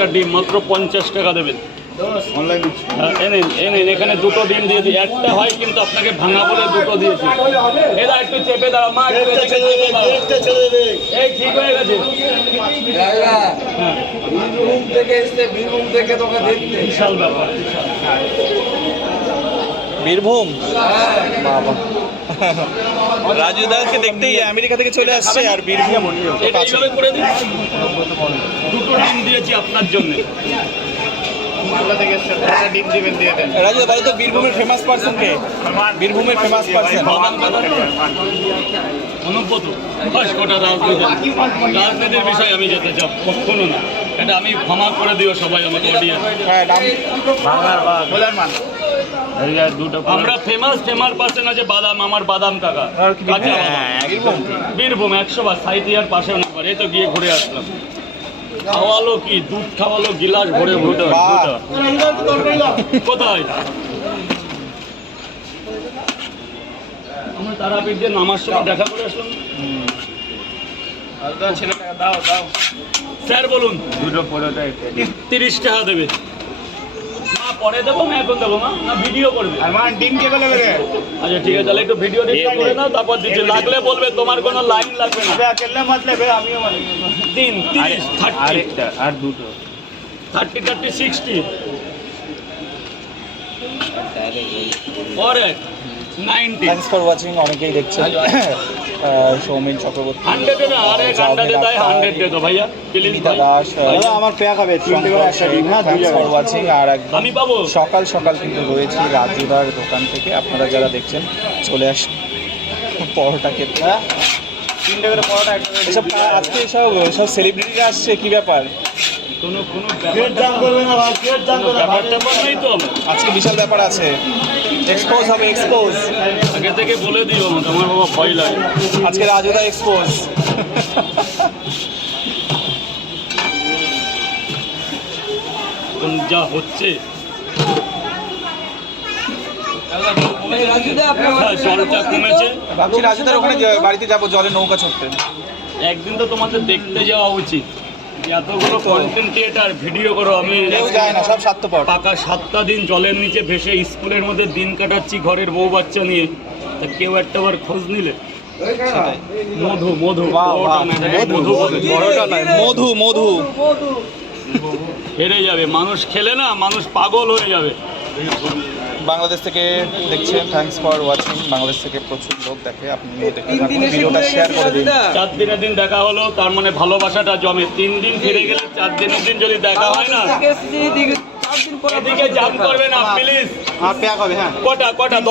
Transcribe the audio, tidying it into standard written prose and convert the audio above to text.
একটা ডিম মাত্র 50 টাকা দেবেন। এনেন এখানে দুটো ডিম দিয়ে দিই, একটা হয় কিন্তু আপনাকে ভাঙা বলে দুটো দিয়েছি। এরা একটু চেপে দাও মা, একটু এদিকে চেপে দাও। এই ঠিক হয়ে গেছে। বীরভূম থেকে এসছে, বীরভূম থেকে তোকে দেখতে বিশাল ব্যাপার। বীরভূম বাবা, রাজুদাকে দেখতেই আমেরিকা থেকে চলে আসছে আর বীরভূম এটা এইভাবে করে দিন। দুটো ডিম দিয়েছি আপনার জন্য। রাজুদা বলো তো বীরভূমের ফেমাস পার্সন কে? বীরভূমের ফেমাস পার্সন অনুব্রত বাস কোটা রাজনীতির বিষয়ে আমি যেতে চাপ কখনো না। এটা আমি ক্ষমা করে দিও সবাই আমাকে অডিয়েন্স। হ্যাঁ আমরা ফেমাস পার্সন আছে বাদাম, আমার বাদাম কাকা কাঁচা বাদাম। বীরভূম 100 বার সাইড ইয়ার পাশে নাম্বার। এই তো গিয়ে ঘুরে আসলাম। খাওয়ালো কি দুধ খাওয়ালো গিলাস ভরে ভুটো। কোথায় আমরা তারাপীঠ দিয়ে নামার সময় দেখা করে আসলাম। স্যার বলুন। দুটো 30 টাকা দেবে। মা পরে দেবো না এখন দেবো মা? না ভিডিও করবে? আচ্ছা ঠিক আছে, তাহলে একটু ভিডিও করে নাও, তারপর দিচ্ছি। লাগলে বলবে, তোমার কোনো লাইন লাগবে না। দিন 30 30 আর দুটো 30 30 60 পরে 90। Thanks for watching. অনেকেই দেখছেন সৌমিন চক্রবর্তী, 100 না আর এক আন্ডা দে দাও, 100 দে দাও ভাইয়া প্লিজ। মিতা দাস, আমার পেয়া খাবে তিনটে করে একটা ডিম। হ্যাঁ, থ্যাঙ্কস ফর ওয়াচিং। আর একদম আমি পাবো। সকাল সকাল কিন্তু রয়েছি রাজুদার দোকান থেকে। আপনারা যারা দেখছেন চলে আসুন পরোটা খেতে। তিনটে করে পরোটা একটা করে এসব আজকে সব সেলিব্রিটিরা আসছে, কি ব্যাপার? কোনো পেট জাম করবে না ভাই, পেট জাম করবে না। ব্যাপার নেই তো। আজকে বিশাল ব্যাপার আছে, এক্সপোজ হবে, এক্সপোজ। আগে থেকে বলে দিও আমার বাবা ভয় লাগে। আজকে রাজুদা এক্সপোজ। যা হচ্ছে জলটা কমেছে। ভাবছি রাজুদার ওখানে বাড়িতে যাবো জলে নৌকা চড়তে। একদিন তো তোমাদের দেখতে যাওয়া উচিত। এতগুলো কন্টেন্ট ক্রিয়েটার ভিডিও করো, আমি কেউ যায় না, সব স্বার্থপর। পাকা 7টা দিন জলের নিচে ভেসে স্কুলের মধ্যে দিন কাটাচ্ছি ঘরের বউ বাচ্চা নিয়ে। তা কেউ একটাবার খোঁজ নিলে? মধু মধু বড়টা নয়, মধু বড়টা নয়, মধু মধু হেরে যাবে মানুষ, খেলে না মানুষ পাগল হয়ে যাবে। বাংলাদেশ থেকে দেখছেন, থ্যাঙ্কস ফর ওয়াচিং। বাংলাদেশ থেকে প্রচুর লোক দেখে, আপনিও দেখে থাকুন, ভিডিওটা শেয়ার করে দিন। 4 দিনের দিন দেখা হলো, তার মানে ভালোবাসাটা জমে। 3 দিন ফিরে গেলে 4 দিনের দিন যদি দেখা হয় না, এদিকে জাম করবে না প্লিজ। আমার পেয়া খাবে। হ্যাঁ, কটা 10